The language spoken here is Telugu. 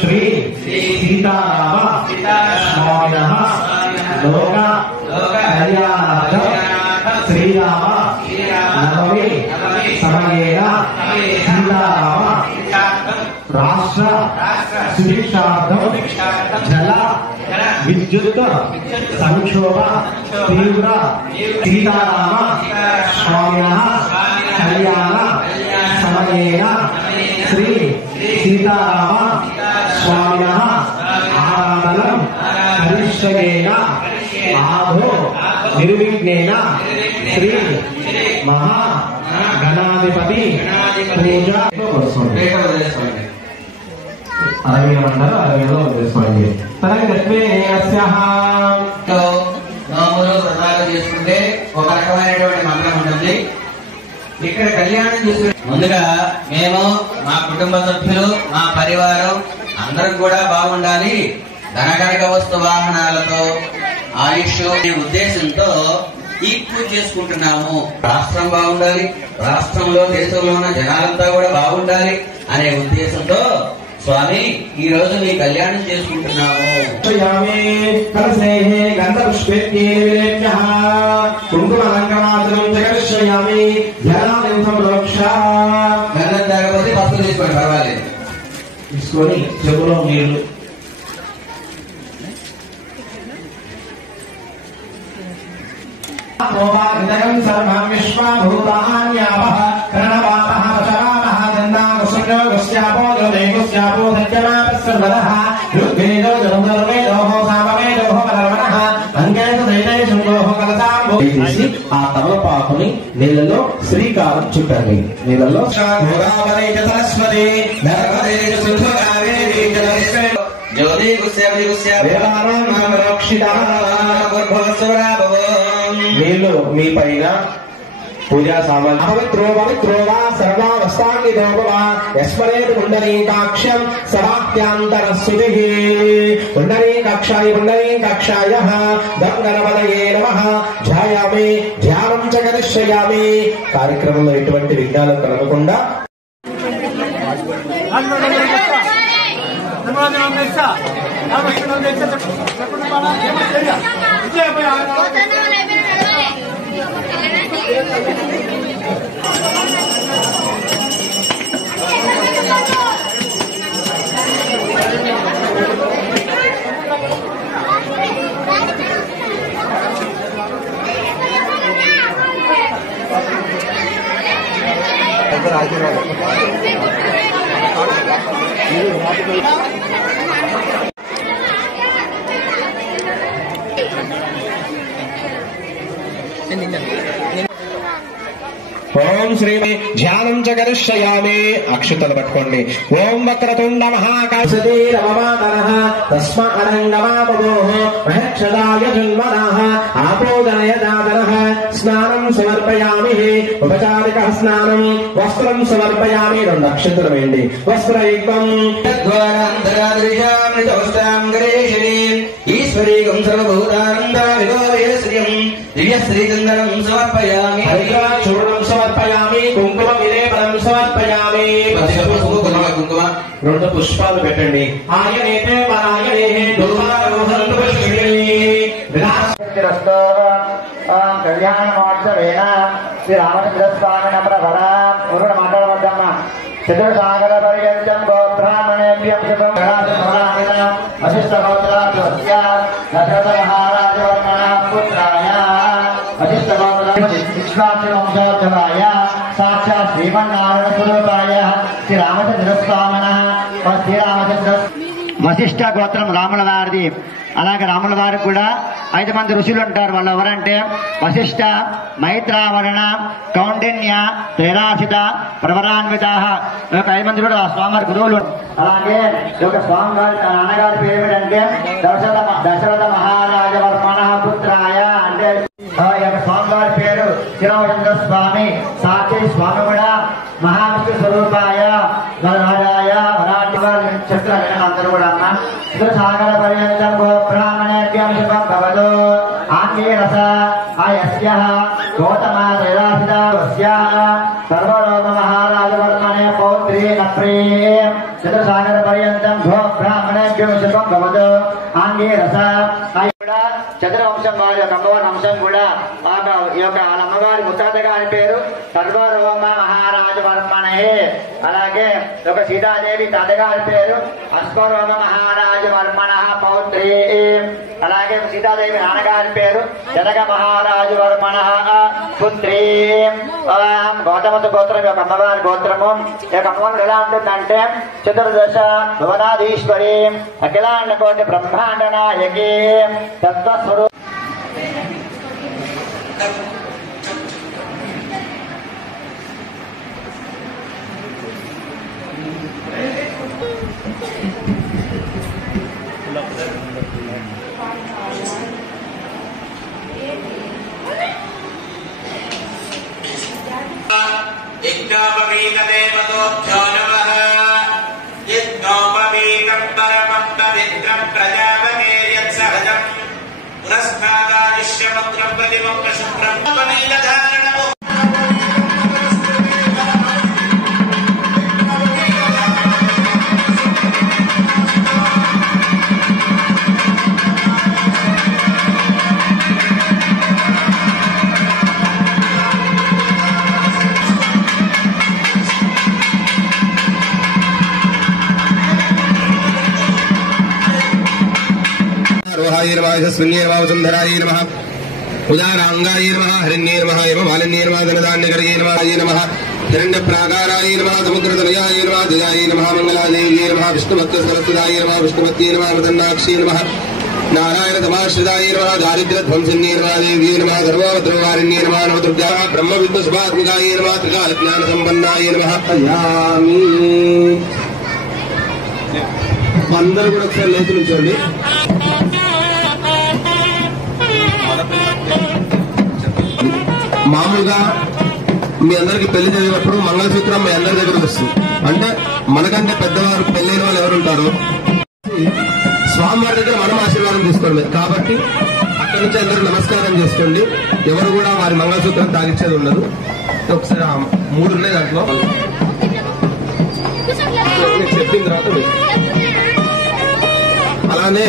శ్రీ సీతారామ స్వామినః లోక కళ్యాణార్థం శ్రీరామ నవమి సమయేన సీతారామ రాష్ట్ర సుభిక్షార్థం జల విద్యుత్ సంక్షోభ తీవ్ర సీతారామ స్వామినః కళ్యాణ సమయేన శ్రీ సీతారామ స్వామినః ఆరాధనం కరిష్యేన ఆభో నిర్విఘ్నేన శ్రీ మహా గణాధిపతి పూజ అరవై మండలం 60లో వదిలేసుకోండి. నోములు వ్రతాలు చేసుకుంటే ఒక రకమైనటువంటి మంత్రం ఉంటుంది. ఇక్కడ కళ్యాణం చూసి ముందుగా మేము మా కుటుంబ సభ్యులు మా పరివారం అందరం కూడా బాగుండాలి, ధనకనక వస్తు వాహనాలతో ఆయుష్ ఉద్దేశంతో ఈ పూజ చేసుకుంటున్నాము. రాష్ట్రం బాగుండాలి, రాష్ట్రంలో దేశంలో ఉన్న జనాలంతా కూడా బాగుండాలి అనే ఉద్దేశంతో స్వామి ఈ రోజు మీ కళ్యాణం చేసుకుంటున్నాము. గంధం తాగకపోతే పసుపు తీసుకోండి, పర్వాలేదు. తీసుకొని చెవులో నీళ్లు సర్వం విశ్వభూతాన్యాపః ప్రణవాపః వశవాపః గంధాకుశునో గుస్యాపో జ్యోతిగుస్యాపో సత్యమాపస్సర్వదః ఋగ్వేదో జనుర్వేదో సామవేదో పరమణః అంగేషు దైతేషు కలసాంబో తీసి ఆ తమలపాకుని నీళ్ళలో శ్రీకారం చుట్టండి. నీళ్ళలో సరస్వతి జ్యోతి నీళ్లు మీ పైన పూజా సామాన్య పవిత్రో పవిత్రోవా సర్వావస్థాంగితోపవా యస్మరేతు పుండరీకాక్ష్యం సవాక్యాంతరస్తుతిః పుండరీకాక్షాయ పుండరీకాక్షాయః గంగనపదయే నమః ధ్యాయామి ధ్యానం చ కరిష్యామి. కార్యక్రమంలో ఎటువంటి విఘ్నాలు కలగకుండా ఓం శ్రీ ధ్యానం చ కరిష్యామి. అక్షతలు పట్టుకోండి. ఓం వక్రతుండ మహాకాశీరమమాతరః తస్మా అనంగమాపగోః మహక్షదాయ జన్మనః ఆపోదనయదాతరః స్నానం సమర్పయామి. ఉపచారికః స్నానం వస్త్రం సమర్పయామి. 2 అక్షతలు వేయండి. వస్త్రయుక్తం ఈశ్వరీకం సర్వభూతానందవిభోయశ్రియం దివ్యశ్రీచందనం సమర్పయామి. చూర్ణం సమర్పయామి. కుంకుమ విలేపనం సమర్పయామి. కుంకుమ 2 పుష్పాలు పెట్టండి. ఆయనేతే పరాయణే దుర్వారోహంతు కళ్యాణ మహోత్సవేన శ్రీ రామచంద్రస్వామిన ప్రవర వరుణ మండలమద్దమ్మ చతుర్సాగర పర్యంతం గోబ్రాహ్మణేభ్యం శుభం వశిష్ఠ గోత్రాయ దశరథ మహారాజవర్మణ పుత్రాయ వశిష్ఠ విశ్వాసవంశోద్భవాయ సాక్షాత్ శ్రీమన్నారాయణ స్వరూపాయ శ్రీ రామచంద్రస్వామిన వశిష్ఠ గోత్రం రాముల వారిది. అలాగే రాముల వారికి కూడా 5 మంది ఋషులు ఉంటారు. వాళ్ళు ఎవరంటే వశిష్ఠ, మైత్రావరణ, కౌండిన్య, త్రైరాశిత, ప్రవరాన్విత. 5 మంది కూడా స్వామివారి గురువులు. అలాగే ఒక స్వామివారి తన నాన్నగారి పేరు ఏమిటంటే దశరథ మహారాజవర్మణ పుత్రాయ. అంటే స్వామివారి పేరు శ్రీరామచంద్ర స్వామి. సాక్షి స్వామి కూడా మహావిష్ణు స్వరూపాయ వరాయ వరాటి వారి చెట్లు అందరూ కూడా అన్న సాగర పర్యంతం గోబ్రాహ్మణేభ్యం శుభం భవతు. ఆంగీరస ఆయస్యః గౌతమ త్రైరాసితావస్యాః సర్వలోక మహారాజవర్మణే పౌత్రీ నప్రీ చతుర్సాగర పర్యంతం గో బ్రాహ్మణేభ్యో శుభం భవతు. ఆంగీరస కూడా చతుర్వంశం వారి యొక్క అమ్మవారి వంశం కూడా ఈ యొక్క వాళ్ళ అమ్మవారి ముత్తాత గారి పేరు సర్వరోమ మహారాజవర్మణే. అలాగే ఒక సీతాదేవి తాతగారి పేరు అశ్వరోమ మహారాజవర్మణ పౌత్రీ. అలాగే సీతాదేవి నాన్నగారి పేరు జనక మహారాజవర్మణ పుత్రీ. గౌతమత గోత్రం యొక్క అమ్మవారి గోత్రము ఈ యొక్క అమ్మవారు ఎలా ఉంటుందంటే చతుర్దశ భువనాధీశ్వరి అఖిలాండ కోటి బ్రహ్మాండ నాయకి తత్వస్వరూప. యజ్ఞోపవీతదేవతోభ్యో నమః. యజ్ఞోపవీతం పరమం పవిత్రం ప్రజాపతేర్యత్సహజం పురస్కారాదిశ్యముగ్రం ప్రతిమం శుభ్రం ఉపవీతధారణము. रोहाय नमः यशस्विन्ये नमः वसुन्धराय नमः उदारांगाय नमः हरिण्ये नमः एवं मालिन्ये नमः धनधान्यकर्ये नमः नमः हिरण्यप्राकाराय नमः समुद्रतनयाय नमः जयाय नमः मंगलादेव्ये नमः विष्णुभक्तसरस्वताय नमः विष्णुपत्ये नमः मृदन्नाक्षे नमः नारायण तमाश्रिताय नमः दारिद्र्यध्वंसिन्ये नमः देव्ये नमः सर्वभद्रवारिण्ये नमः नवदुर्गाः ब्रह्मविद्वस्वात्मिकाय नमः त्रिकालज्ञानसम्पन्नाय नमः यामि. అందరూ కూడా ఒకసారి లేచి నుంచోండి. మామూలుగా మీ అందరికి పెళ్లి జరిగినప్పుడు మంగళసూత్రం మీ అందరి దగ్గర వస్తుంది. అంటే మనకంటే పెద్దవారు పెళ్ళైన వాళ్ళు ఎవరు ఉంటారు స్వామివారి దగ్గర మనం ఆశీర్వాదం తీసుకోండి. కాబట్టి అక్కడి నుంచి అందరూ నమస్కారం చేసుకోండి. ఎవరు కూడా వారి మంగళసూత్రం తాగించేది ఉండదు. ఒకసారి 3 ఉన్నాయి దాంట్లో చెప్పిన తర్వాత అలానే